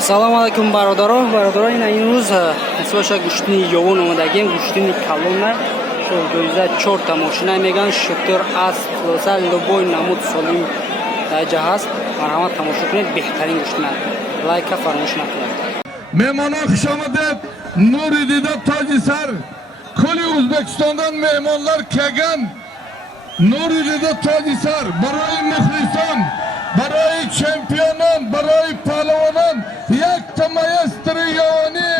Салом алайкум бародарон, ин рӯз ҳисоша гӯштини ёвон омадагем, гӯштини калона 2004 тамошина меган шутер аст хулоса лубой намуд солим даҷа ҳаст. марҳамат тамошо кунед, беҳтарин гӯштина. лайка фаромӯш накунед. Мehmonlar xush omadib, Nuri Dida toji sar. Kuli O'zbekistondan mehmonlar kelgan. Nuri Dida toji sar. Baroy muxlison, baroy chempionon, baroy pahlovonon, yakta maestro yoni.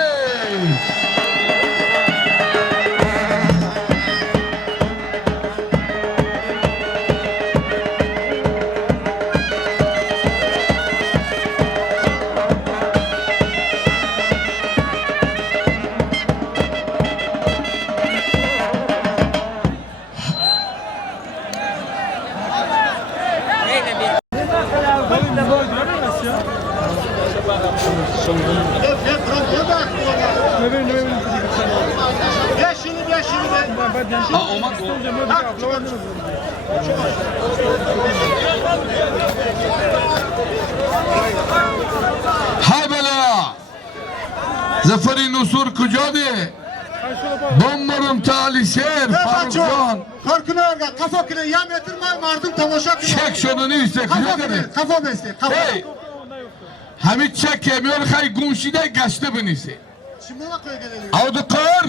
Zafari Nusur kujadi. Bombarım tali şer Farukcan. Korkuna orada kafa kine yam yatırma mardım tamaşa kine. Çek şunu ise kafa beste kafa. Hey. Hamit çek kemiyor hay gumşide gaçtı binisi. Şimdi ona koy gelelim. Avdukar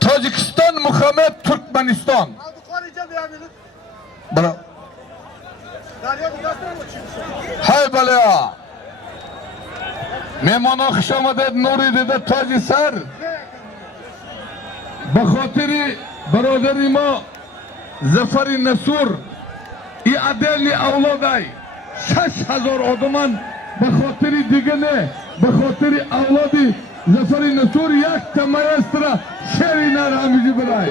Tacikistan Muhammed Türkmenistan. Avdukar icab yamini. Bana. Hay balaya. Mehmana xush omaded Nuri Dida toji sar. Ba xotiri barodari ma Zafari Nasur i adeli avloday 6000 odaman ba xotiri digane ba xotiri avlodi Zafari Nasur yakta maestra sherina ramizi bilay.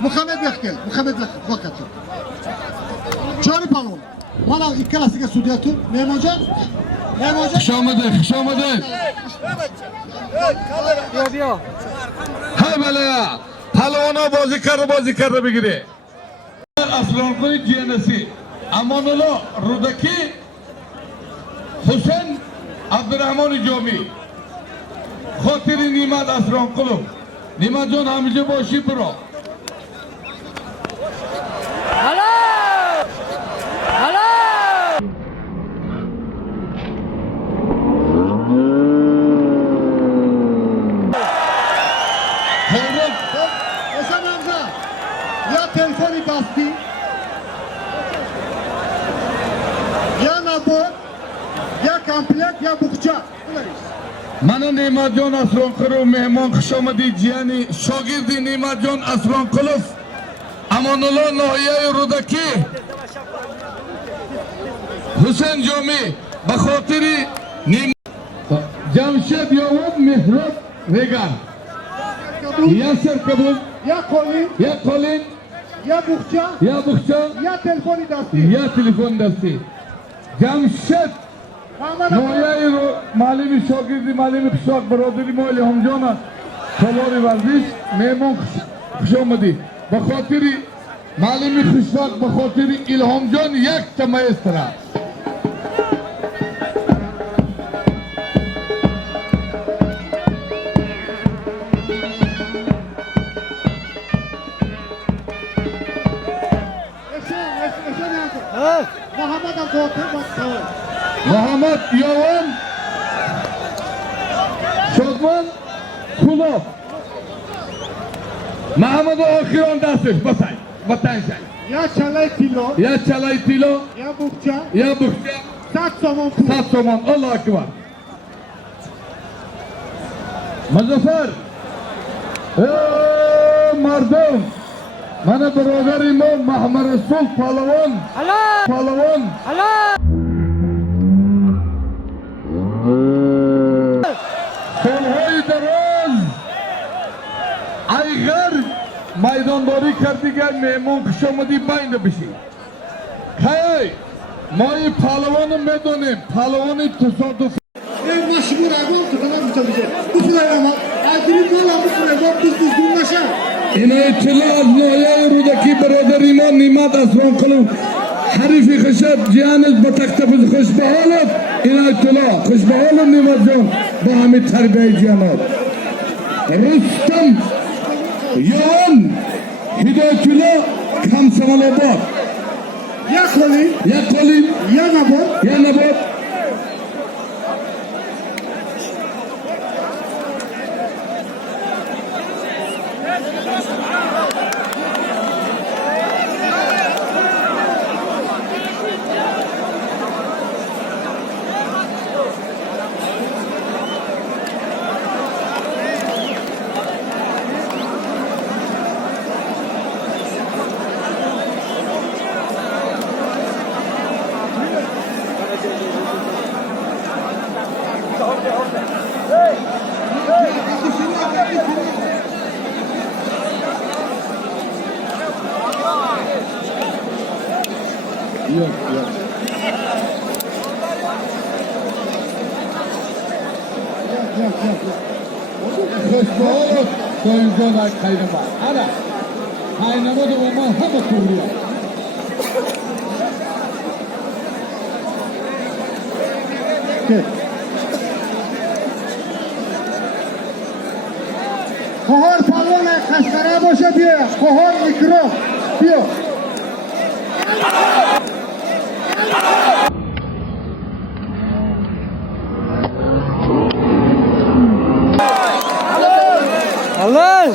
Muhammed Bekkel, Muhammed Bekkel. Çağrı Palon. Bana ilk klasike sudiyatı. Mehmet Hoca. Xush omaded. Biyo. Hay balaya. Palvona bozikar bigire. Aslanqo'y jiyanasi Amonullo Rudaki Husayn Abdurahmon Ijobiy. Xotiri Ne'mat Asronqulov. Ne'matjon Hamijaboshi biro. Telefoni bastı. Ya nabur, ya komplek, ya bukça. Mana Ne'matjon Asronqulov mehmon xush omadi jiyani shogirdi Ne'matjon Asronqulov Amonullo Nohiya Rudaki Husayn Jomi Bakhotiri Jamshid Yovuz Mehrab Regan سردو یا سرکبوب یا کلین یا کلین یا بخچه یا بخچه یا تلفنی دستی یا تلفن دستی جمشید محمد نویای رو معلم شاگردی معلم قشاق برادری ما الهام جان سالار ورزش مهمون خوش آمدی به خاطر معلم قشاق به خاطر الهام جان یک تمایز تره محمد الفاتح بطور محمد یوان شادمان کلوب محمد آخران دستش بسای یا چلای تیلو یا چلای تیلو یا بخچه یا بخچه 100 سومن پول 7 تومان الله اکبر مظفر مردم من برادر ما محمد رسول پهلوان سالهای دراز ایگر میدانداری کردیگر مهمون خوش آمدی بینده بشی خیلی ما این پهلوان میدونیم پهلوان تصادف en مشهور اقوام تو کنم میشه بسیار اما ادری کلا بسیار اقوام دوست نشه این اطلاع از نایه رودکی برادر ما نیمت اسران کلو حریفی خشب جیانش با تختفز خوش به حالت این اطلاع خوش به حالت نیمت جان با همین تربیه جانات رستم یان هدایت الله کمسمال آباد یا کلین یا کلین یا نبات یا نبات Yok. Hoşçakalın. Soyuncular kaynama. Ana. Kaynama da olmaz. Hava kuruyor. Kohor palon kaşkara boşa diyor. Kohor mikro diyor. Allah!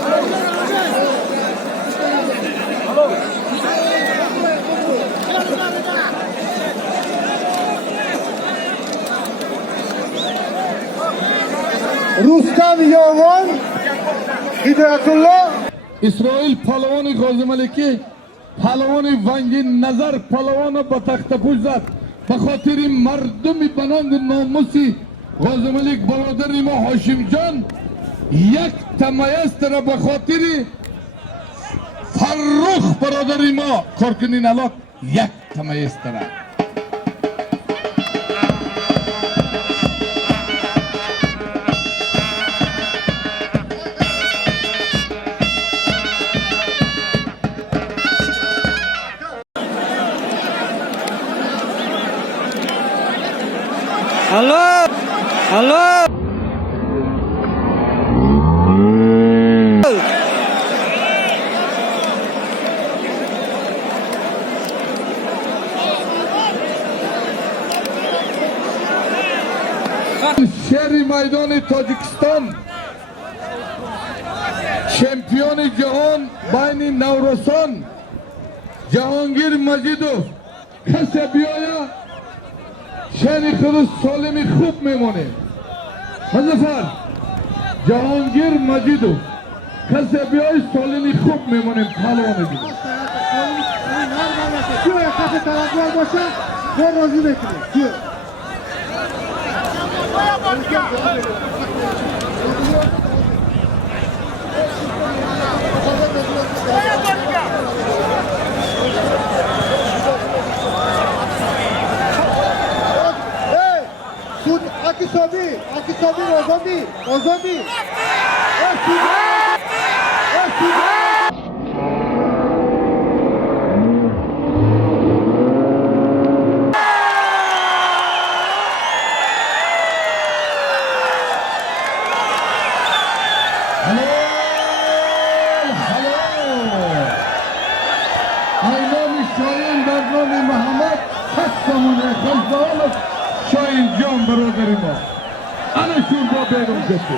Rustam Yovan Hidayatullah اسرائیل پهلوان غازی ملکی پهلوان ونگی نظر پهلوان با تخت پوش زد به خاطر مردم بنانگ ناموسی غازی ملک برادر ما هاشم جان یک تمایز را به خاطر فرخ برادر ما کارکنین علاق یک تمایز را Allah! Allah! شهر میدان تاجیکستان چمپیون جهان بین نورسان جهانگیر مجیدوف کسی بیاید شهر خود سالمی خوب میمونه مظفر جهانگیر مجیدوف کسی بیاید سالمی خوب میمونه پهلوان دیگه diyor ya kafe taraflar boşa ve rozi bekliyor diyor. آزادی محمد خستمونه خلصالت شاین جان برادری ما انا شون با بیرون کشی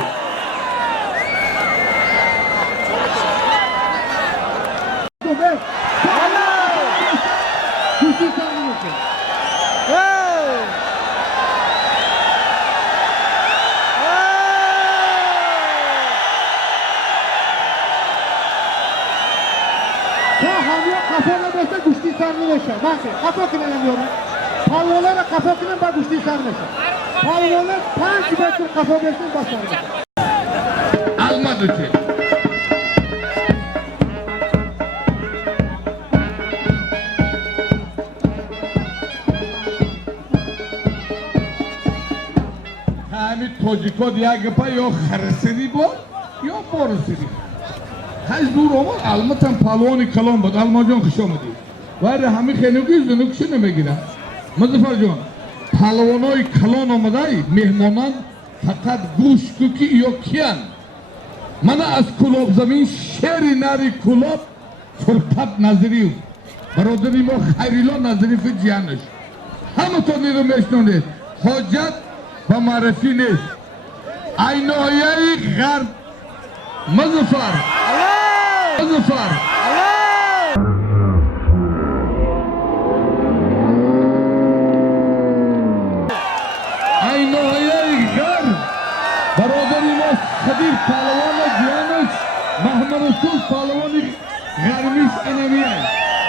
Kafana bese kuştu sarnılaşa. Bakın kafa kınan diyorum. Palvalara kafa kınan bak kuştu sarnılaşa. Palvalar 5 metre kafa besin basar. almadı ki. Hamid Tojiko diye gıpa yok harasını bu, yok borusunu. Haz dur ama almatan palvani kalan bud, almacan kışamadı. Var ya hami khenu ki zunuk şunu megira. Muzaffer Can, palvanoy kalan amaday mehmanan fakat guş kuki yok kiyan. Mana az kulab zamin şeri nari kulab fırkat naziriyo. Barodari mo khayrilo naziri fi ciyanış. Hamı to nido meşnone. Hoccat ve marifi ne? Aynı oyayı garb. Muzaffer. Muzaffer. Aynı oyayı garb. Barodari mo Kadir Palvana Cihanış Mahmud Resul Palvanı Garmiş Enemiye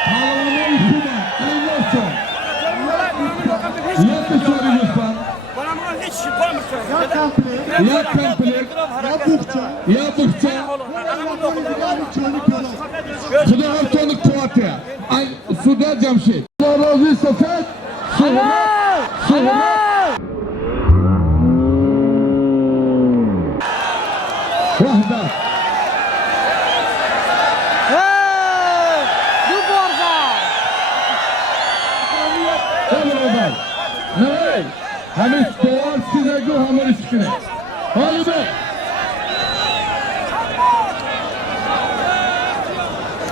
Palvanı İşine Aynasın Yatı soru lütfen Ya kample, Ya kample ya bukça, Ya bıkça Suda haftanlık kuvatı Ay Suda Camşit Suda Sefet Suda Vahdat Evladan Ne? Hamis doğar size gö hamur üstüne Hadi be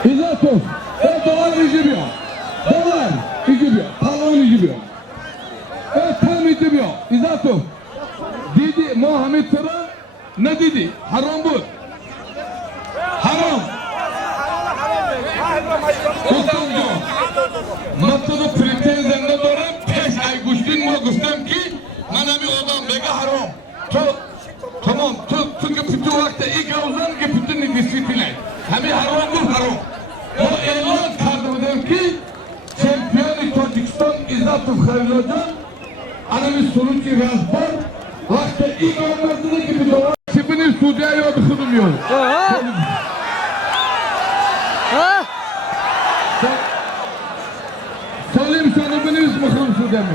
İzatov doğar ijibiyor Doğar ijibiyor Palan ijibiyor tam ijibiyor İzatov Dedi Muhammed Tara Ne dedi? Haram bu. Haram. Tutamca. Matlıda pretenzende doğru peş ay güçlün mü güçlüm ki manami odam mega haram. Tamam. Çünkü bütün vakti ilk avuzdan ki bütün nefisitine. Hami haram bu haram. O elan kadrodan ki şampiyonu Tacikistan İzzatov Khaylocan anami sonuç razbar vakti ilk avuzdan gibi doğru. Sipini Suudi'ye yolculuk yok. Salim Şanıbınız mıkım Suudi'ye mi?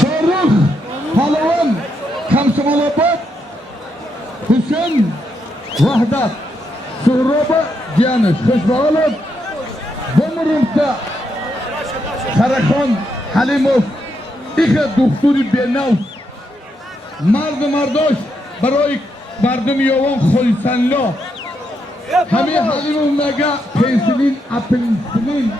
Şarruh, Palavan, Kamsamalabad, Hüseyin, Vahdat, Suhraba, Cihanış, Kışbağalat, Bomurum'da, Karakan, Halimov, İke Doktori Benav, Mardosh برای مردم یوان خلصنلا همه حلیم مگا پنسلین اپنسلین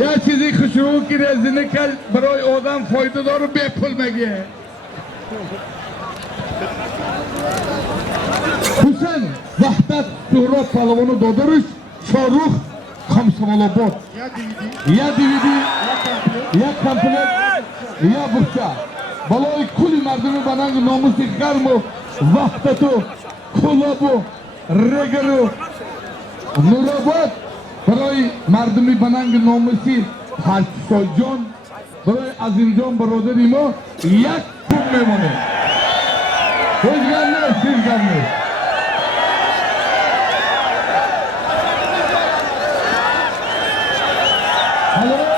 یا چیزی خشرو کی رزینه کل برای آدم فایده داره به پول مگه حسین وحدت سهراب پهلوانو دادرش شاروخ خمسمالاباد یا دیویدی یا کمپلیت یا بخشا بالای کلی مردمی بنانگ ناموسی گرم و وحدتو کلابو رگرو نوراباد برای مردمی بنانگ ناموسی پاکستان جان برای عظیم جان برادری ما یک خوب میمونه خوشگرنه سیزگرنه هلو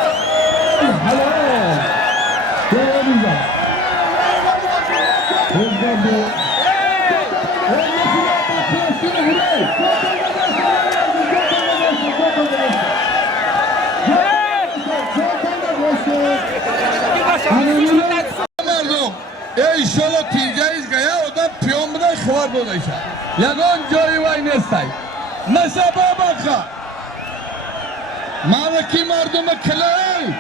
Özgürlüğü. مردم ایشالا تینجاییز گیا odam piyon buna خبر بودایشه یگان جایی وای نیستای نسبه بکا مالکی مردم کلی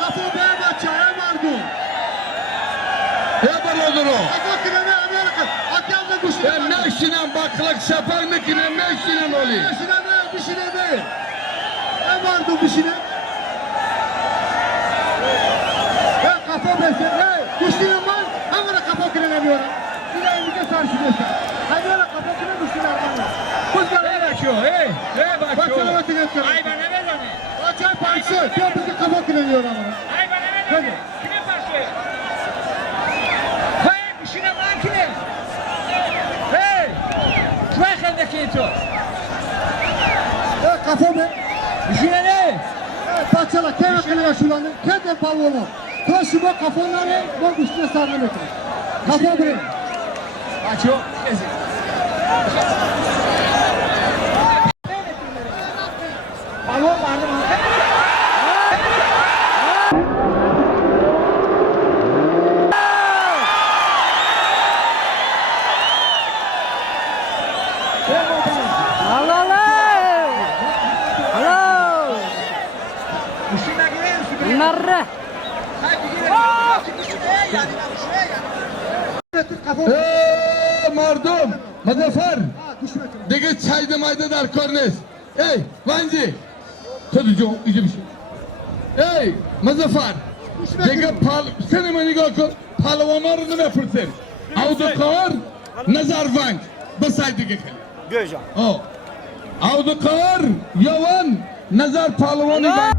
Kapı be maça mardum. برادرو Kafa kirene Amerika. Akyazda kuşu. ben meşinem baklık sefer mekine meşinem olayım Kuşuna ne? Bir şey değil. Ne mardum bir şey? Ben kafa besin. Hey, kuşluğum var. Hemen kafa kirelemiyorum. Yine elimize sarsılıyorsa. Hemen kafa kirele kuşluğum var. Kuşlara ne bakıyor? Hey, ne bakıyor? Bak sana bakın hep sana. Ay bana ver onu. Acayip parça. Bir bizi kafa kireliyor ama. Ay bana ver onu. Hadi. Kime parça? Hey, kuşuna makine. Hey, şu akıldaki ito. Ya kafa be. Kuşuna ne? Parçala, kere kere şuranı, kere palvonu. Taşıma kafaları, bu üstüne sarılır metre. Kafa buraya. Aço. Balon vardı mı? Allah Allah. Hello. Kuşuna girer misin? Narra. Hadi girelim. Kuşuna yani. Kafa. مردم مظفر Ha, düşmek. دیگه چایده مایده در کار نیست ای ونجی تو جو اینجا میشه ای مظفر دیگه سنی ما نگاه کن پهلوانا رو نمیپرسیم اودکار نظر ونج بسای دیگه خیلی Göcan. اودکار یوان نظر پهلوانی ونج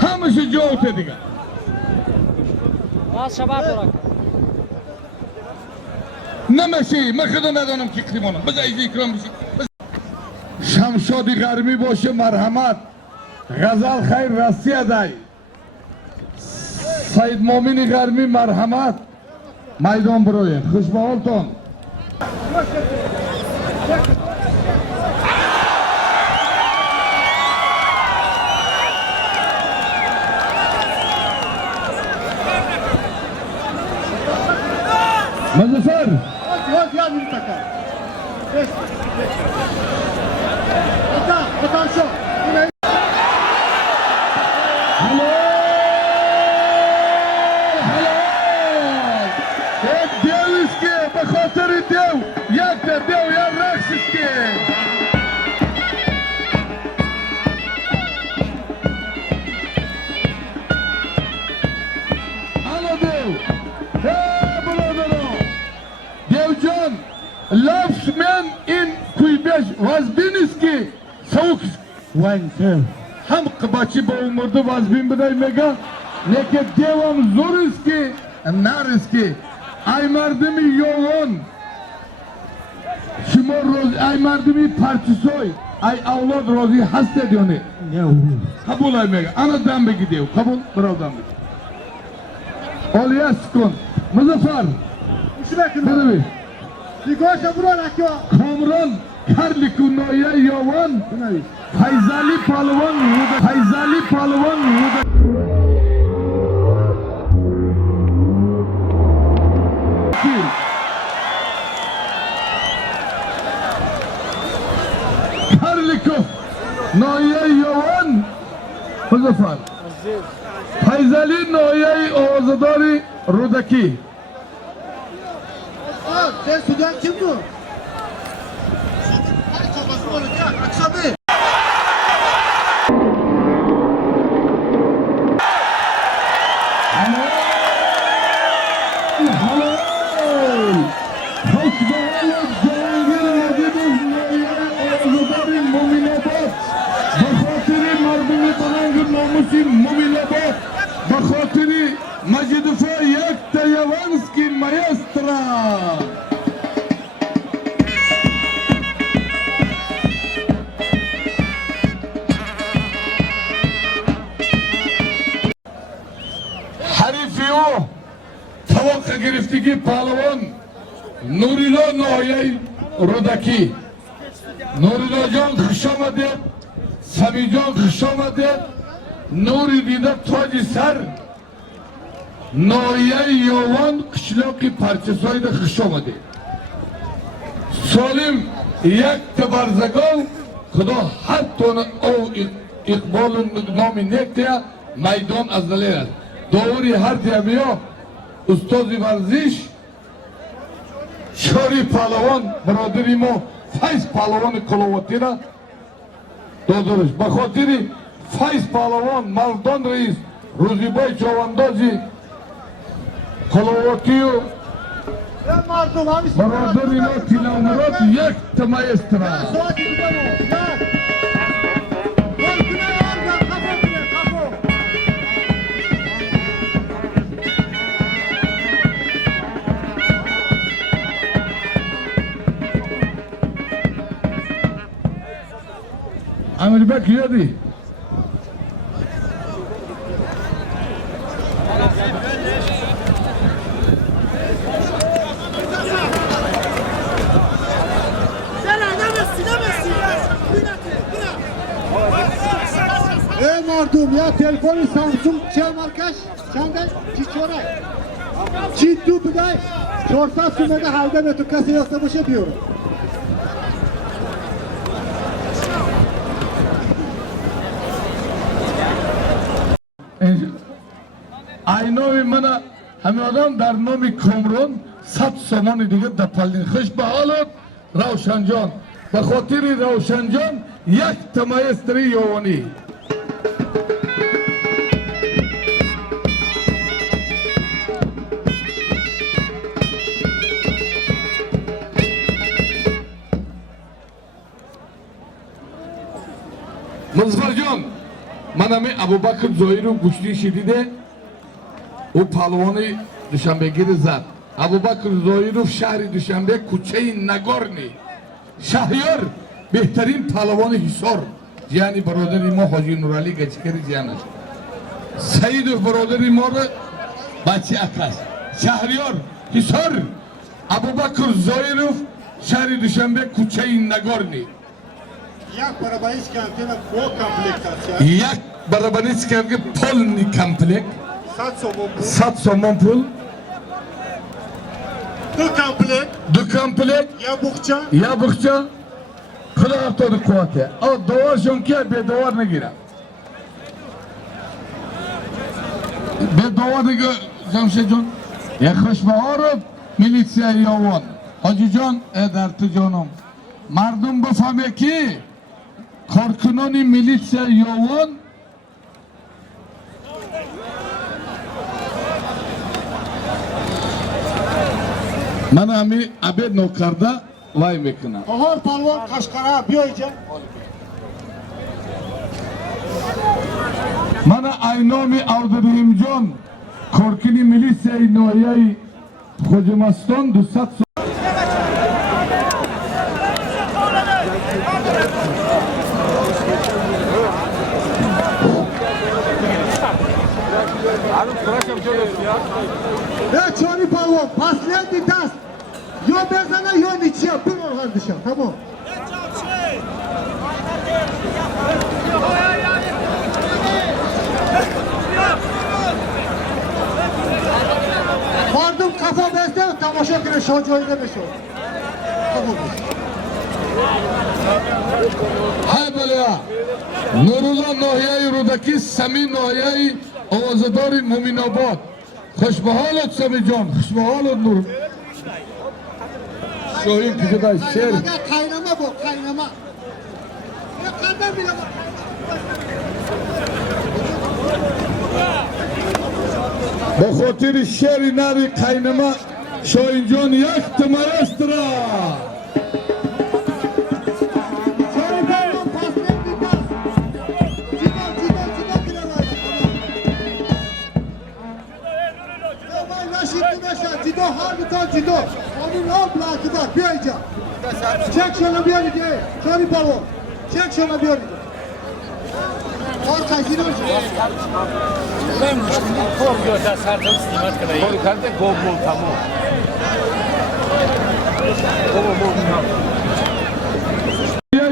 همشه جوته دیگه Az şabab bırak. نمشی من خدا ندانم که کلیمانم بذار ایزی اکرام بشی شمشادی غرمی باشه مرحمت غزل خیر راستی ادای سید مومنی غرمی مرحمت میدان بروی خوشبالتون مظفر Hadi ya bir taka. Beş. Otan şu. Yine. هلو هلو یک دیو اسکی به خاطر دیو یک دیو یا رقص اسکی هلو دیو برادرو دیو جان لفظ من این کویبش وزبین اسکی سوک ونسه هم قباچی با مرده وزبین بدای میگه لیکن دیوام زور است که نار است که ای مردمی یوان شما روز ای مردمی پرچسوی ای اولاد روزی هست دیونه قبول ای میگه انا دم بگی دیو قبول برو دم بگی اولیاس کن مظفر Düşmek. بدوی Digoşa buran akıyor. کامران کرلیکو نایه یوان فیضالی پالوان روده فیضالی پالوان روده کرلیکو نایه یوان مظفر فیضالی نایه آوازداری رودکی Aa, sen Sudan kim bu? Hadi kafası olacak. Akşamı. بخاطری مجدفه یک تیوانسکی مایسترا پیشتگی پهلوان نوریلا نایه رودکی. نوریلا جان خوش آمدید، سمی جان خوش آمدید. نوری دیده تاج سر نایه یوان قشلاقی پرچسایی ده خوش آمدید. سالم یک تبرزگاه خدا هر تون او اقبال نامی نکتیا میدان از دلیل است. دوری هر دیمیا استاد ورزش شاری پهلوان برادری ما فیض پهلوان کلاواتی را دادرش بخاطر فیض پهلوان مردان رئیس روزیبای چواندازی کلاواتی و Ya mardum abi. برادری ما تیلامرات یک تمایسترا. Suat gidiyor mu? Ya. Korkuna var ya kafa bile kafa. Amir Bek yedi. Ey mardum ya telefonu Samsung çel markaş. Senden çiçoray. Çittu buday. Çorsa sümede halde ve tukası yoksa boşa diyorum. Aynovi mana همه آدم در نام کامران 100 سامان دیگه دپلین خوش به حالت روشن جان به خاطر روشن جان یک تمایستری یوانی مظفر جان من همه ابوبکر زاهی رو گوشتی شدیده او پهلوانی دوشنبهگیر زد ابوبکر زاهیروف شهر دوشنبه کوچه نگارنی شهریار بهترین پهلوان حصار یعنی برادری ما حاجی نورعلی گچکری جانش سعید برادری ما رو بچه اکاس شهریار حصار ابوبکر زاهیروف شهر دوشنبه کوچه نگارنی Jak barabayiska antena po komplektacja. یک برابریست که پول نی کمپلک Sad sobą 100 سومان پول bu komplek. دو کمپلک Ya buhça. یا بخچه خدا افتاد قواته او دوارشون که به دوار نگیره به دوار نگیره جمشید جان یک خوش به آرب میلیسیا یاوان حاجی جان ادرت جانم مردم بفهمه که کارکنان میلیسیا یاوان من همی عبید نوکرده وای میکنم Ahor palvan Kaşkara biyoyca. من aynami avdırayım can korkini milisya noyay Xocamaston 200 Ya çoni palvan paslendi das. Yo bezana yo niçiya bir organ dışa. Tamam. Vardım kafa bezde tamaşa güne şocoyu demişim. Tamam. های بلیا نورالله ناحیه رودکی سمی ناحیه آوازدار مومین آباد خوش به حالت سمی جان خوش به حالت نور شاهین کسی دای شیر Kaynama bu kaynama. Ya kandan bile bak. به خاطر شیر نری قینما شاهین جان یک تمایسترا Çoni palvan paslendi das. Cido bile var. Ya vay naşit meşa cido harbi ton cido. Onun o blakı bak biyoyca. Çek şunu bir yere. Çoni palvan. Çek şunu bir yere. Kor kazino şu. کار کرده گم تمام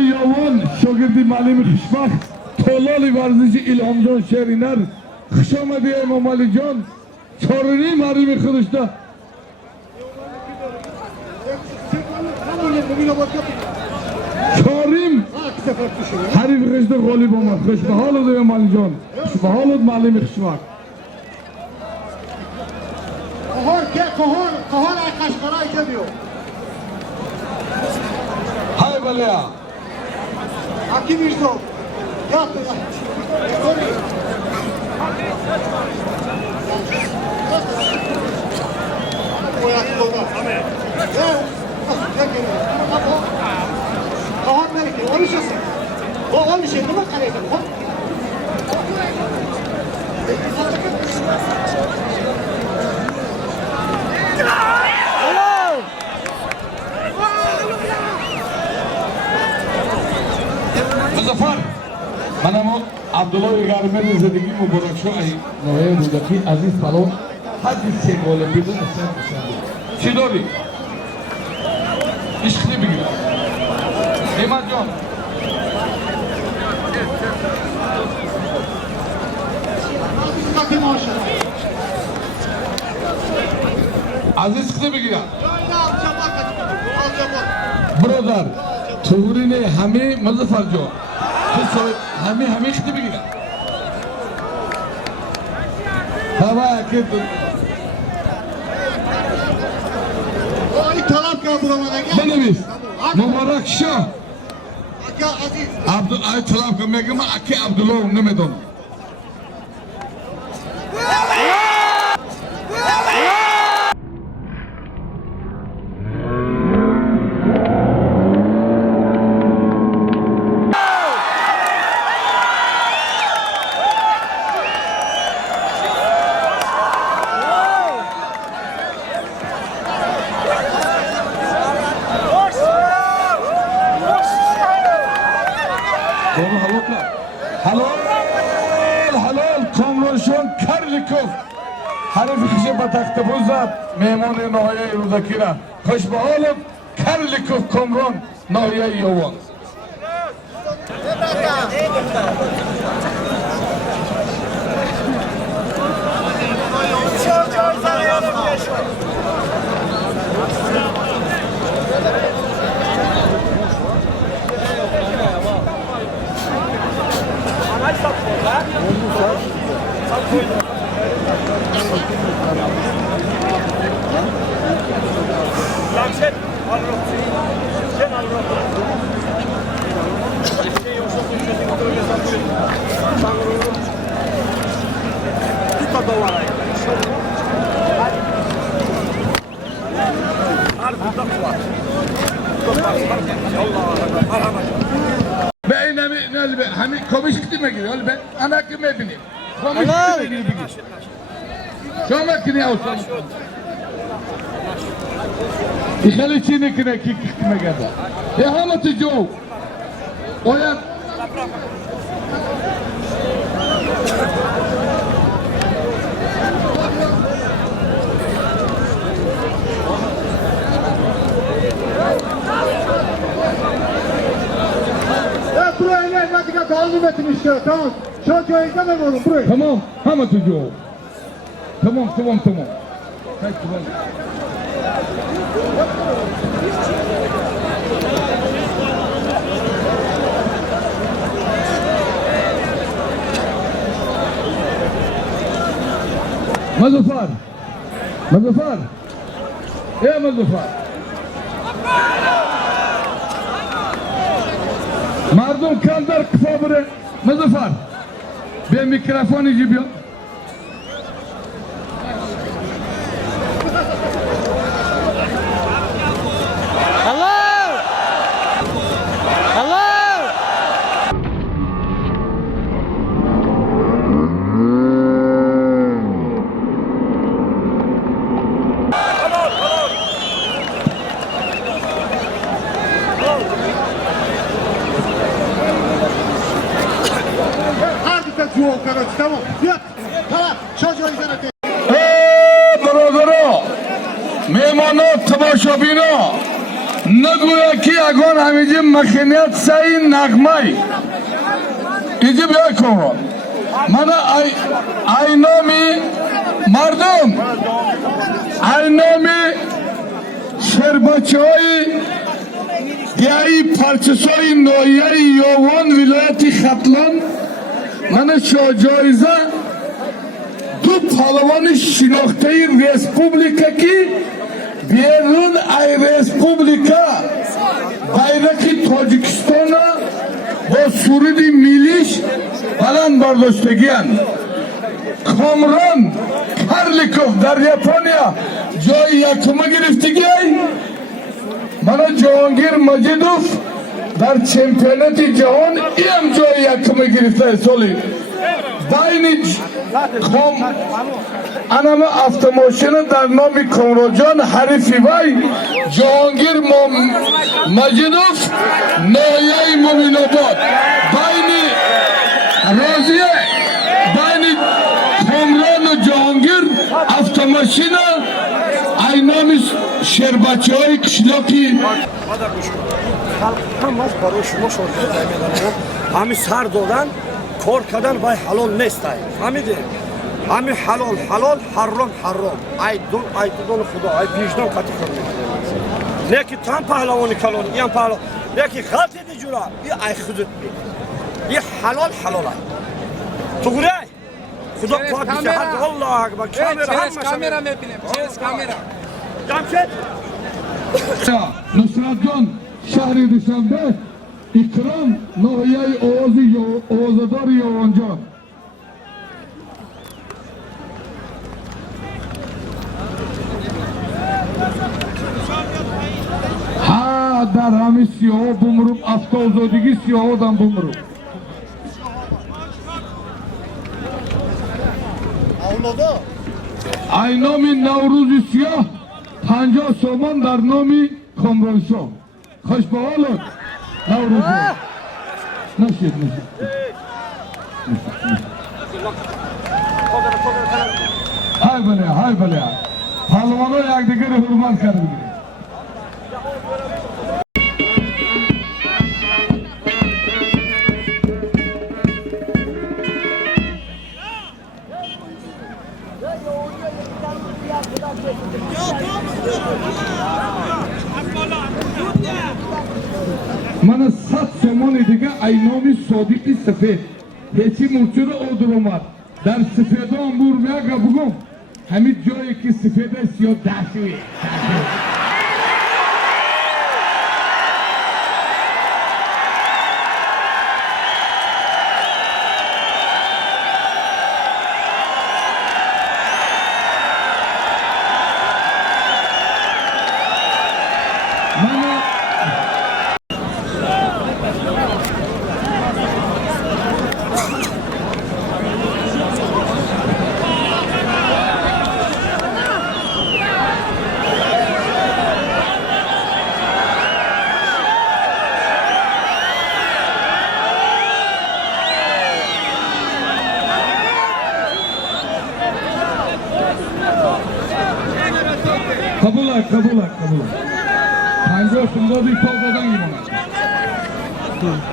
یوان شاگردی معلم خوشبخت طلال ورزشی الهامجان شهرینر خوش آمدی امام علی جان چارونی معلم خودشتا چاریم حریف خشت غالب آمد خوش به حال بود امام علی جان خوش به حال بود معلم خوشبخت Kohor ay Kaşgar'a gidiyor. های بلیا Hakim İrzo. Yat. Kohor belki. Oluşasın. O olmuş değil mi kareyden? مظفر منم عبدالله گرمه زندگی مبارک شو ای نوعه رودکی عزیز پلون حدی سه گل بدون اصلا چی داری؟ عشقی بگیر ایمت جان Bakın maşallah. عزیز خیلی بگیرم Alacağım bak. برادر توری همه مظفر جان همه خیلی بگیرم هوا که O talap kal buramada gel. بنویس مبارک شو Gel Aziz. ای طلب کنم میگم من اکی عبدالله نمیدونم حلال کامرانشان کرلیکوف حریف خیشه با تخت بوزد میمان نهایه رودکی را خوش به حالم کرلیکوف کامران نهایه یوان به این همین کمیش کتی میگیری ولی ben ana که میبینیم کمیش کتی میگیری بگیر شما کنی اوسان خیلی چی نکنه کی کتی میگرده یه همه تو جو باید Buraya ne? Hadi kaldım etin işte. Tamam. Şu an köyden de oğlum buraya. tamam همه تو جو tamam Kaç tamam مظفر يا مظفر مردم کم در کفا بره مظفر به میکروفون ایجی بیا Yok kardeş tamam. Yok. Tamam. Çocuğu izah et. ey برادرها مهمانا تماشابینا نگویا که اگان همیشه مخینیت سعی نغمه ایجی بیا کن من اینامی مردم اینامی شربچه های دیایی پرچس های نویه یوان ولایت ختلان من شاجایزه دو پالوان شناخته ریسپوبلیکا کی بیرون ای ریسپوبلیکا bayrak-ı Tacikistan'a با سرود میلیش بلند برداشتگیان کامران کارلیکوف در یابانیا جای یکم گرفتگی من جهانگیر مجیدوف در چمپیونات جهان ایم جای یکم گرفته سالی داینج کام انام автомошина در نام کامراجان حریفی وی جهانگیر مجیدوف نایه مومین آباد بین رازیه بین کامران و جهانگیر автомошина aynamız şerbatçıları kışlaki Hamaz برای شما شرکت می‌دارم. همین سر دادن کار کردن وای حلال نیست. فهمیدی؟ همین حلال حرام حرام. ای دون خدا ای وجدان قطع کنید. نه که تام پهلوانی کلان این پهلوان نه که غلطی دیجورا این ای خودت بی. این حلال ای. تو گوری خدا پاک بیشه هر الله اکبر کامera میبینیم. چیز کامera. جمشید Nusrat Can şehri dışında ikram Nohiyay Oğuzadar Yavancan ha در همه سیاه بمروب افتازادگی سیاه آدم بمروب aynami Navruzi siyah 50 soman در نام کامرانشاه خوش به حالت نوروزی نشید های بله پهلوانا یک دیگر حرمت کرده بگیرید من 100 سومان دیگه اینامی صادقی سفید هیچی مرچور اودرومد در سفیده امور میگه بگم همین جایی که سفیده سیاه دشوی kabul et. 50 yaşında bir kavgadan gibi ona.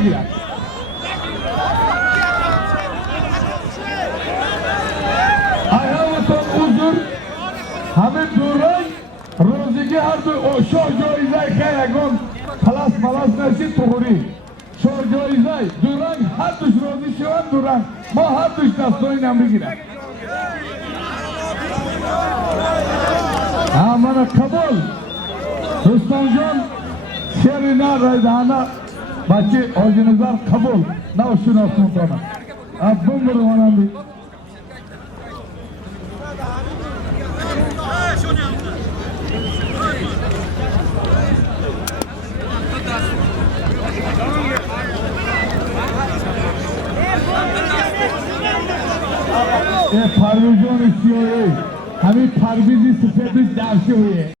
Rusya. Sultan Palas Malas Neşit Tuhuri Şorjoizay Durang her düş rozi şivan Durang ma her düş dastoyla bigire Amana kabul Rustamjon Şerina Raydana Bachi organizar kabul Navşun olsun sana Abbım bunu manandı ये फार्मिजोन इश्यू है हमें फार्मिजी सफेद दावशी हुई है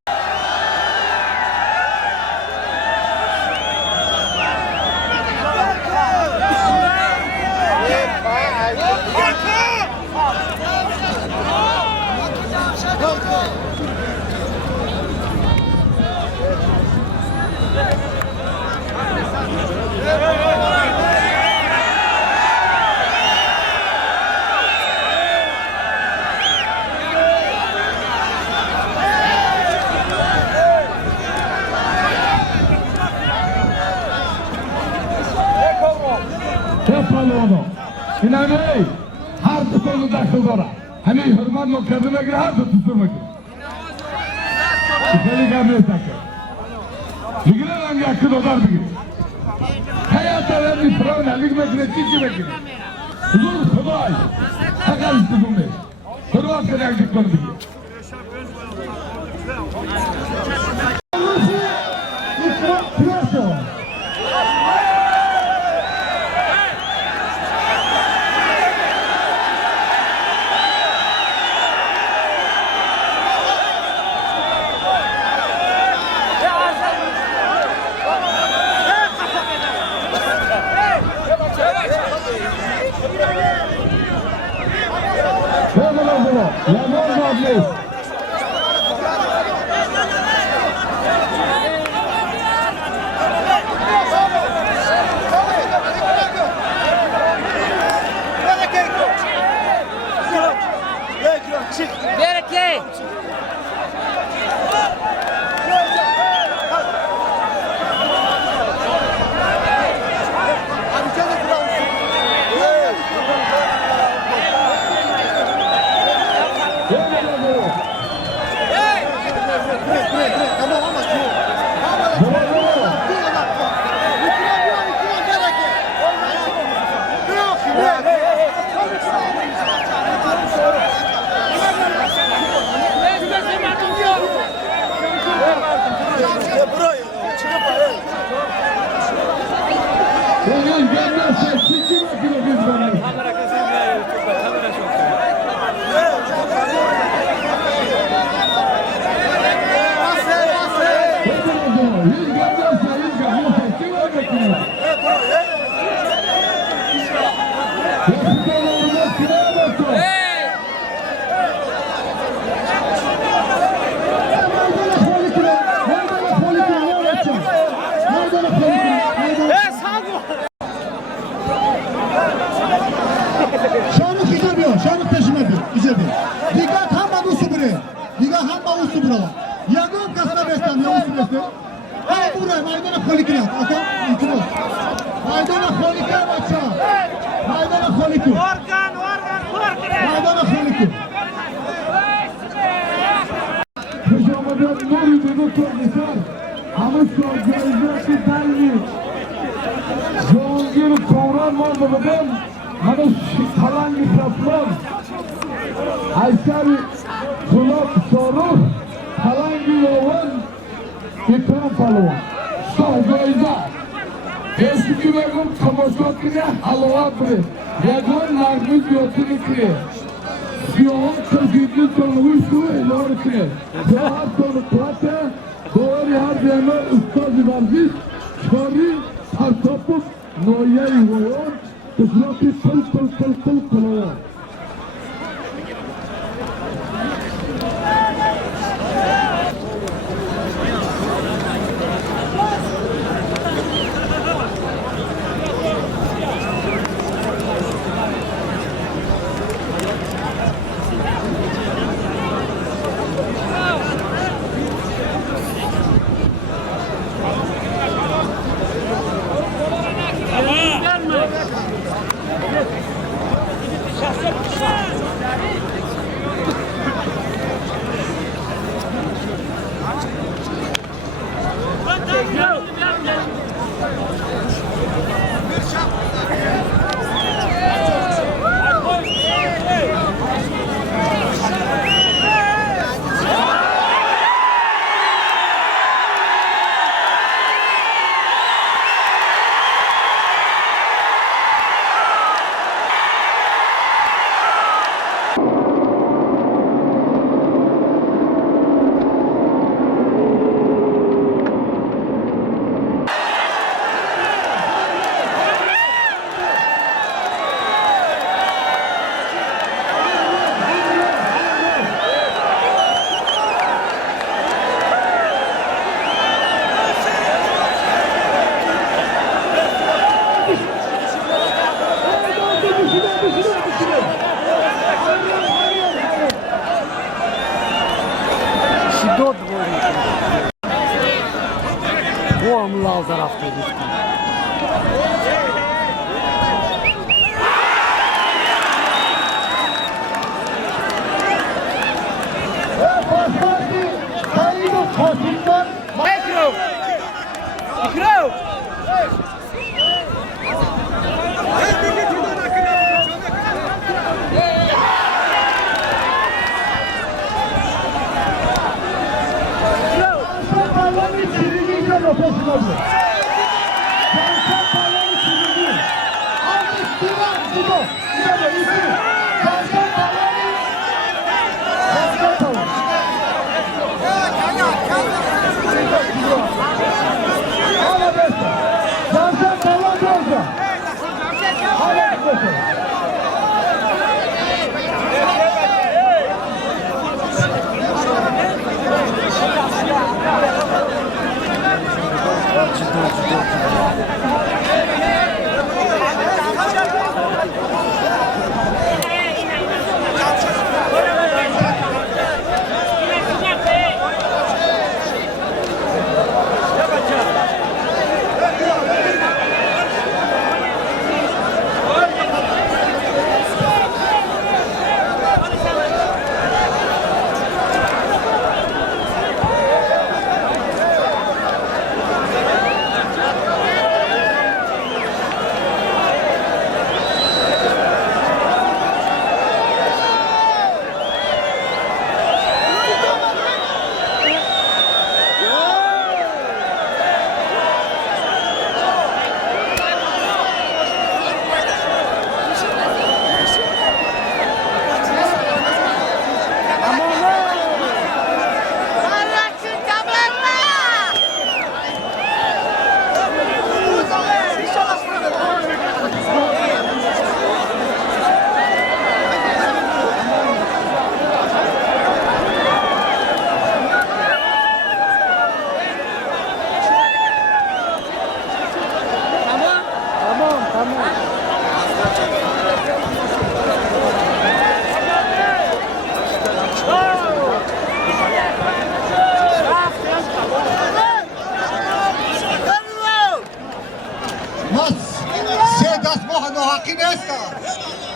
Onu. İnanın her tutulu daxil dora. Hani hürmet mukaddime gire her tuturma ki. İçeri kabul takı. Bigire lan yakın odar bigire. Hayata verdi pravna ligme gire çiçi bekire. Huzur Khuday. Hakal tutumne. Hürmet kadar dikkat bigire. Berekli. Şanlık peşime bir, iyice bir. Liga tam adı sübüre. Liga ham adı sübüre var. Yagon kasına beslen, yagon sübüre. Hey buraya, maydana kolikine at. Ata, itiraz. Maydana kolikine atça. Maydana kolikine. Organ, kolikine. Maydana kolikine. Hücamadan Nuri Bebe Kornisar. Amışko Gözyaşı Dalli. Cihangir Kovran Mağdur'dan. Hani Talangi Kaplan, Aysari Kulak Soruh, Talangi Yovan, İkram Palvan, Sohgöyza, Eski Begum Kamoşokine Halvatri, Yagon Nargız Yotinikri, Siyon Kırgıdlı Sonu Uşku Elorikri, Doğar Sonu Plata, Doğar Yardiyana Ustaz Varziz, Çori Tartopuk, Noya Yovan, Tuzlaki kıl kılava. پاوزا رفته گفتم Başbaşı Sayın Fatih'ten Parlament çizildiğince nefesin oldu. Parlament çizildi. Almış divan bu. İşte isi. Parlament. Hala besta. Jansen Parlament oldu. Hala besta. Mas, se das morras no Rock nessa.